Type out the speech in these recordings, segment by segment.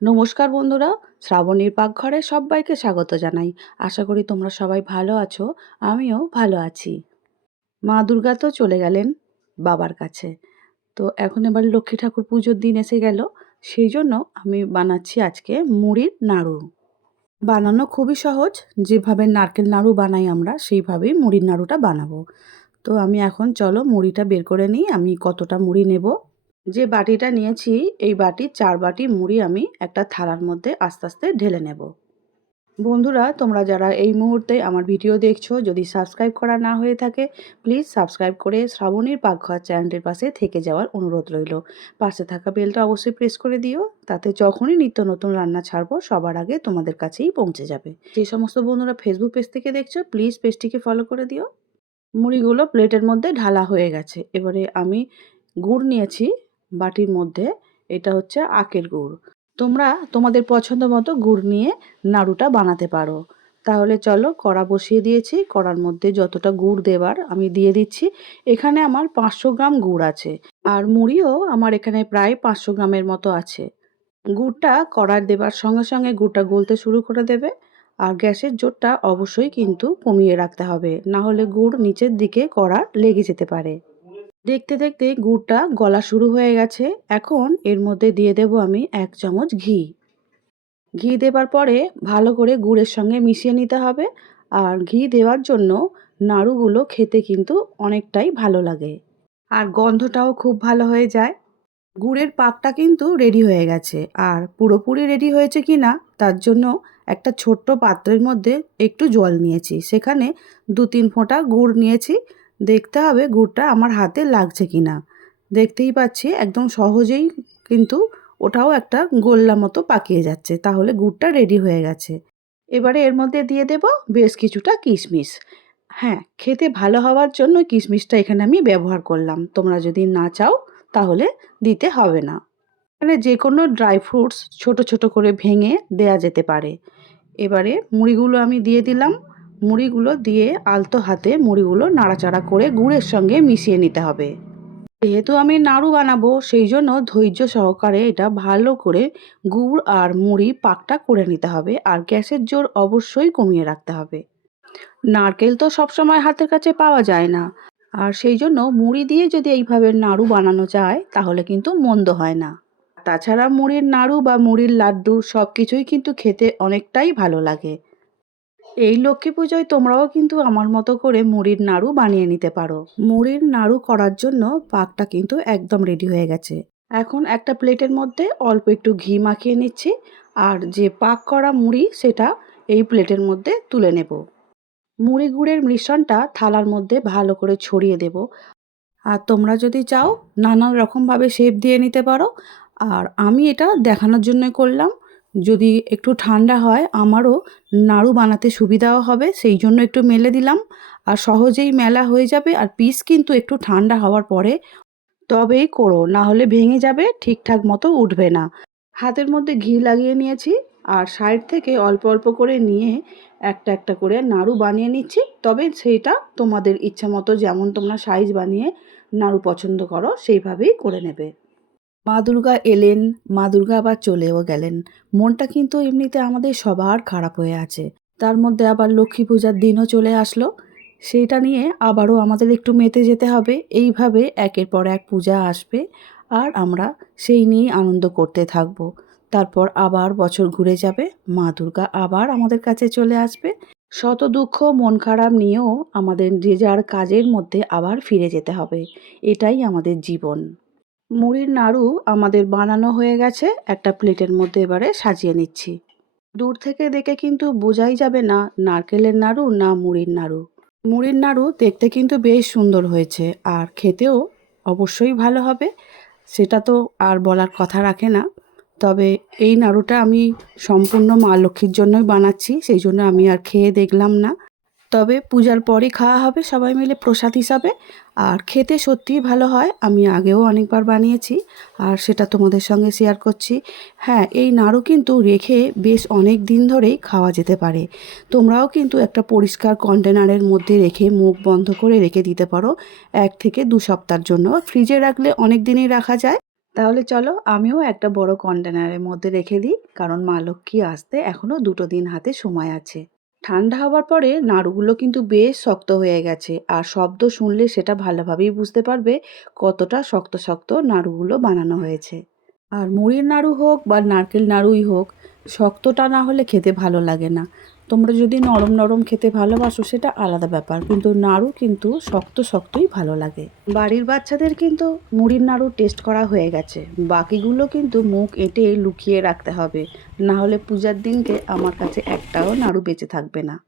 নমস্কার বন্ধুরা, শ্রাবণীর পাকঘরে সবাইকে স্বাগত জানাই। আশা করি তোমরা সবাই ভালো আছো, আমিও ভালো আছি। মা দুর্গা তো চলে গেলেন বাবার কাছে। তো এখন এবার লক্ষ্মী ঠাকুর পুজোর দিন এসে গেল, সেই জন্য আমি বানাচ্ছি আজকে মুড়ির নাড়ু। বানানো খুবই সহজ, যেভাবে নারকেল নাড়ু বানাই আমরা, সেইভাবেই মুড়ির নাড়ুটা বানাবো। তো আমি এখন চলো মুড়িটা বের করে নিই, আমি কতটা মুড়ি নেব যে বাটিটা নিয়েছি, এই বাটির চার বাটি মুড়ি আমি একটা থালার মধ্যে আস্তে আস্তে ঢেলে নেব। বন্ধুরা, তোমরা যারা এই মুহূর্তে আমার ভিডিও দেখছ, যদি সাবস্ক্রাইব করা না হয়ে থাকে, প্লিজ সাবস্ক্রাইব করে শ্রাবণীর পাকঘর চ্যানেলটির পাশে থেকে যাওয়ার অনুরোধ রইল। পাশে থাকা বেলটা অবশ্যই প্রেস করে দিও, তাতে যখনই নিত্য নতুন রান্না ছাড়বো, সবার আগে তোমাদের কাছেই পৌঁছে যাবে। যে সমস্ত বন্ধুরা ফেসবুক পেজ থেকে দেখছ প্লিজ পেজটিকে ফলো করে দিও। মুড়িগুলো প্লেটের মধ্যে ঢালা হয়ে গেছে। এবারে আমি গুড় নিয়েছি বাটির মধ্যে, এটা হচ্ছে আখের গুড়। তোমরা তোমাদের পছন্দ মতো গুড় নিয়ে নাড়ুটা বানাতে পারো। তাহলে চলো কড়া বসিয়ে দিয়েছি, কড়ার মধ্যে যতটা গুড় দেবার আমি দিয়ে দিচ্ছি। এখানে আমার পাঁচশো গ্রাম গুড় আছে, আর মুড়িও আমার এখানে প্রায় পাঁচশো গ্রামের মতো আছে। গুড়টা কড়ার দেবার সঙ্গে সঙ্গে গুড়টা গলতে শুরু করে দেবে, আর গ্যাসের জোরটা অবশ্যই কিন্তু কমিয়ে রাখতে হবে। না হলে গুড় নিচের দিকে কড়া লেগে যেতে পারে। দেখতে দেখতে গুড়টা গলা শুরু হয়ে গেছে। এখন এর মধ্যে দিয়ে দেব আমি এক চামচ ঘি। ঘি দেবার পরে ভালো করে গুড়ের সঙ্গে মিশিয়ে নিতে হবে। আর ঘি দেওয়ার জন্য নাড়ুগুলো খেতে কিন্তু অনেকটাই ভালো লাগে। আর গন্ধটাও খুব ভালো হয়ে যায়। গুড়ের পাকটা কিন্তু রেডি হয়ে গেছে। আর পুরোপুরি রেডি হয়েছে কি না তার জন্য একটা ছোট্ট পাত্রের মধ্যে একটু জল নিয়েছি। সেখানে দু তিন ফোঁটা গুড় নিয়েছি। দেখতে হবে গুড়টা আমার হাতে লাগছে কি না দেখতেই পাচ্ছি একদম সহজেই কিন্তু ওটাও একটা গোল্লা মতো পাকিয়ে যাচ্ছে। তাহলে গুড়টা রেডি হয়ে গেছে। এবারে এর মধ্যে দিয়ে দেব বেশ কিছুটা কিশমিশ। হ্যাঁ খেতে ভালো হওয়ার জন্য কিশমিশটা এখানে আমি ব্যবহার করলাম। তোমরা যদি না চাও, তাহলে দিতে হবে না। এখানে যে কোনো ড্রাই ফ্রুটস ছোট ছোট করে ভেঙে দেয়া যেতে পারে। এবারে মুড়িগুলো আমি দিয়ে দিলাম। মুড়িগুলো দিয়ে আলতো হাতে মুড়িগুলো নাড়াচাড়া করে গুড়ের সঙ্গে মিশিয়ে নিতে হবে। যেহেতু আমি নাড়ু বানাবো, সেই জন্য ধৈর্য সহকারে এটা ভালো করে গুড় আর মুড়ি পাকটা করে নিতে হবে আর গ্যাসের জোর অবশ্যই কমিয়ে রাখতে হবে। নারকেল তো সবসময় হাতের কাছে পাওয়া যায় না। আর সেই জন্য মুড়ি দিয়ে যদি এইভাবে নাড়ু বানানো যায়, তাহলে কিন্তু মন্দ হয় না। তাছাড়া মুড়ির নাড়ু বা মুড়ির লাড্ডু সব কিছুই কিন্তু খেতে অনেকটাই ভালো লাগে। এই লক্ষ্মী পুজোয় তোমরাও কিন্তু আমার মতো করে মুড়ির নাড়ু বানিয়ে নিতে পারো। মুড়ির নাড়ু করার জন্য পাকটা কিন্তু একদম রেডি হয়ে গেছে। এখন একটা প্লেটের মধ্যে অল্প একটু ঘি মাখিয়ে নিচ্ছি আর যে পাক করা মুড়ি সেটা এই প্লেটের মধ্যে তুলে নেব। মুড়ি গুড়ের মিশ্রণটা থালার মধ্যে ভালো করে ছড়িয়ে দেব। আর তোমরা যদি চাও নানান রকমভাবে শেপ দিয়ে নিতে পারো। আর আমি এটা দেখানোর জন্য করলাম। যদি একটু ঠান্ডা হয়, আমারও নাড়ু বানাতে সুবিধাও হবে, সেই জন্য একটু মেলে দিলাম। আর সহজেই মেলা হয়ে যাবে, আর পিস কিন্তু একটু ঠান্ডা হওয়ার পরে তবেই করো, না হলে ভেঙে যাবে, ঠিকঠাক মতো উঠবে না। হাতের মধ্যে ঘি লাগিয়ে নিয়েছি, আর সাইড থেকে অল্প অল্প করে নিয়ে একটা একটা করে নাড়ু বানিয়ে নিচ্ছি। তবে সেইটা তোমাদের ইচ্ছা মতো, যেমন তোমরা সাইজ বানিয়ে নাড়ু পছন্দ করো, সেইভাবেই করে নেবে। মা দুর্গা এলেন, মা দুর্গা আবার চলেও গেলেন। মনটা কিন্তু এমনিতে আমাদের সবার খারাপ হয়ে আছে। তার মধ্যে আবার লক্ষ্মী পূজার দিনও চলে আসলো। সেইটা নিয়ে আবারও আমাদের একটু মেতে যেতে হবে। এইভাবে একের পর এক পূজা আসবে আর আমরা সেই নিয়েই আনন্দ করতে থাকব। তারপর আবার বছর ঘুরে যাবে। মা দুর্গা আবার আমাদের কাছে চলে আসবে। শত দুঃখ, মন খারাপ নিয়েও আমাদের যে যার কাজের মধ্যে আবার ফিরে যেতে হবে। এটাই আমাদের জীবন। মুড়ির নাড়ু আমাদের বানানো হয়ে গেছে, একটা প্লেটের মধ্যে এবারে সাজিয়ে নিচ্ছি। দূর থেকে দেখে কিন্তু বোঝাই যাবে না নারকেলের নাড়ু না মুড়ির নাড়ু। মুড়ির নাড়ু দেখতে কিন্তু বেশ সুন্দর হয়েছে আর খেতেও অবশ্যই ভালো হবে, সেটা তো আর বলার কথা রাখে না। তবে এই নাড়ুটা আমি সম্পূর্ণ মা লক্ষ্মীর জন্যই বানাচ্ছি, সেই জন্য আমি আর খেয়ে দেখলাম না। তবে পূজার পরই খাওয়া হবে, সবাই মিলে প্রসাদ হিসাবে। আর খেতে সত্যিই ভালো হয়, আমি আগেও অনেকবার বানিয়েছি, আর সেটা তোমাদের সঙ্গে শেয়ার করছি। হ্যাঁ এই নাড়ু কিন্তু রেখে বেশ অনেক দিন ধরেই খাওয়া যেতে পারে। তোমরাও কিন্তু একটা পরিষ্কার কন্টেনারের মধ্যে রেখে মুখ বন্ধ করে রেখে দিতে পারো, এক থেকে দু সপ্তাহের জন্য। ফ্রিজে রাখলে অনেক দিনই রাখা যায়। তাহলে চলো, আমিও একটা বড় কন্টেনারের মধ্যে রেখে দিই, কারণ মা লক্ষ্মী আসতে এখনও দুটো দিন হাতে সময় আছে। ঠান্ডা হওয়ার পরে নাড়ুগুলো কিন্তু বেশ শক্ত হয়ে গেছে। আর শব্দ শুনলে সেটা ভালোভাবেই বুঝতে পারবে কতটা শক্ত শক্ত নাড়ুগুলো বানানো হয়েছে। আর মুড়ির নাড়ু হোক বা নারকেল নাড়ুই হোক শক্তটা না হলে খেতে ভালো লাগে না। তোমরা যদি নরম নরম খেতে ভালোবাসো, সেটা আলাদা ব্যাপার। কিন্তু নাড়ু কিন্তু শক্ত শক্তই ভালো লাগে। বাড়ির বাচ্চাদের কিন্তু মুড়ির নাড়ু টেস্ট করা হয়ে গেছে। বাকিগুলো কিন্তু মুখ এঁটে লুকিয়ে রাখতে হবে। না হলে পূজার দিনকে আমার কাছে একটাও নাড়ু বেঁচে থাকবে না।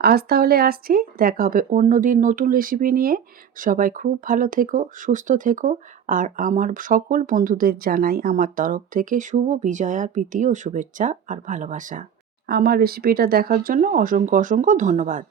আজ তাহলে আসছি। দেখা হবে অন্যদিন নতুন রেসিপি নিয়ে। সবাই খুব ভালো থেকো, সুস্থ থেকো। আর আমার সকল বন্ধুদের জানাই আমার তরফ থেকে শুভ বিজয়া প্রীতি ও শুভেচ্ছা আর ভালোবাসা। আমার রেসিপিটা দেখার জন্য অসংখ্য অসংখ্য ধন্যবাদ।